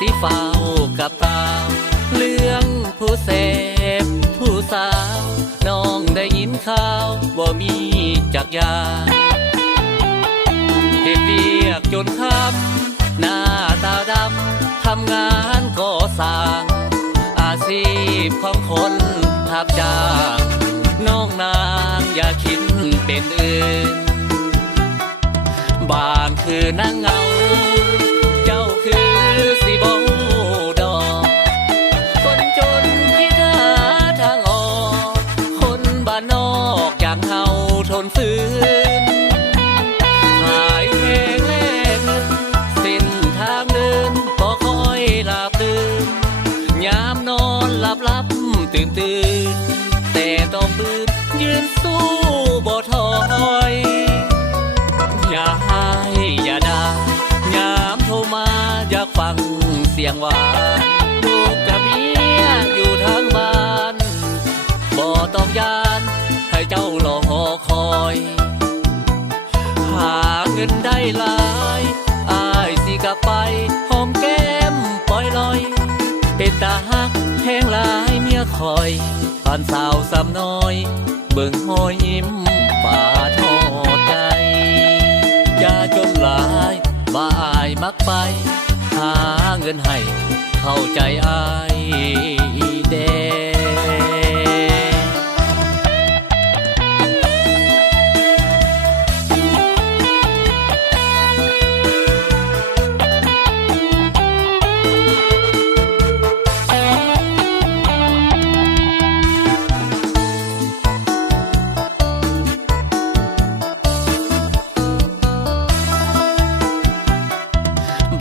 สิเฝ้ากับตาเรื่องผู้เสพผู้สาวน้องได้ยินข่าวว่ามีจักยาเฮ็ดเวียกจนค่ำหน้าตาดำทำงานก่อสร้างอาชีพของคนทับจ้างน้องนางอย่าคิดเป็นอื่นบางคืนนั่งเงาเจ้าคือสิบ่ดอกคนจนคิดหาทางออกคนบ้านนอกอย่างเฮาทนฝืนขายแพงแลกเงินเส้นทางเดินบ่ค่อยหลับตื่นยามนอนหลับตื่นแต่ต้องปืนยืนสู้บ่ถอยอย่าให้อย่าด่ายามโทรมาอยากฟังเสียงหวานลูกกับเมียอยู่ทางบ้านบ่ต้องยานให้เจ้ารอคอยหาเงินได้หลายอ้ายสิกลับไปหอมแก้มปล่อยลอยเป็นตาฮักแห้งหลายเมียคอยปานสาวสำน้อยเบิ่งหอยยิ้มป่าทอดใจอย่าจนหลายว่าอายมักไปหาเงินให้เข้าใจอายแด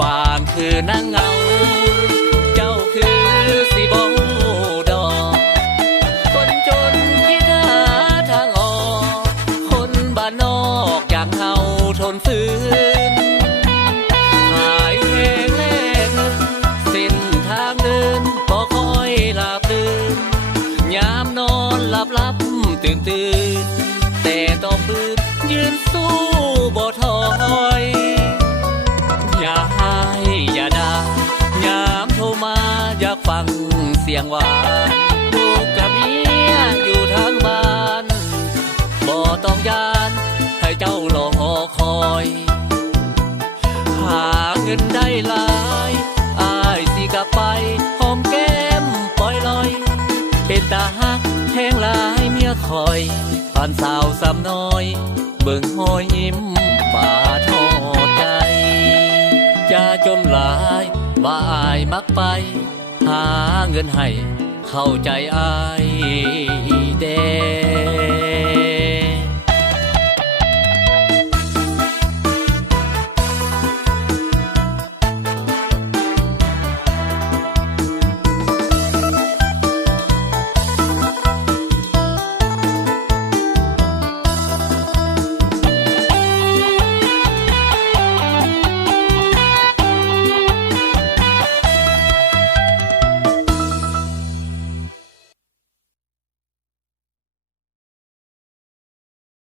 บางคือนั่งเงาเจ้าคือสิบ่ดอกคนจนคิดหาทางออกคนบ้านนอกอย่างเฮาทนฝืนขายแพงแลกเงินเส้นทางเดินบ่ค่อยหลับตื่นยามนอนหลับตื่นแต่ต้องปืนยืนสู้บ่ถอยอย่าให้อย่าด่ายามโทรมาอยากฟังเสียงหวานลูกกับเมียอยู่ทางบ้านบ่ต้องยานให้เจ้ารอคอยหาเงินได้หลายอ้ายสิกลับไปหอมแก้มปล่อยลอยเป็นตาฮักแห้งหลายเมียคอยปานสาวสำน้อยเบิ่งหอยยิ้มป่าทอดใจอย่าจมหลายว่าอายมักไปหาเงินให้เข้าใจอายแด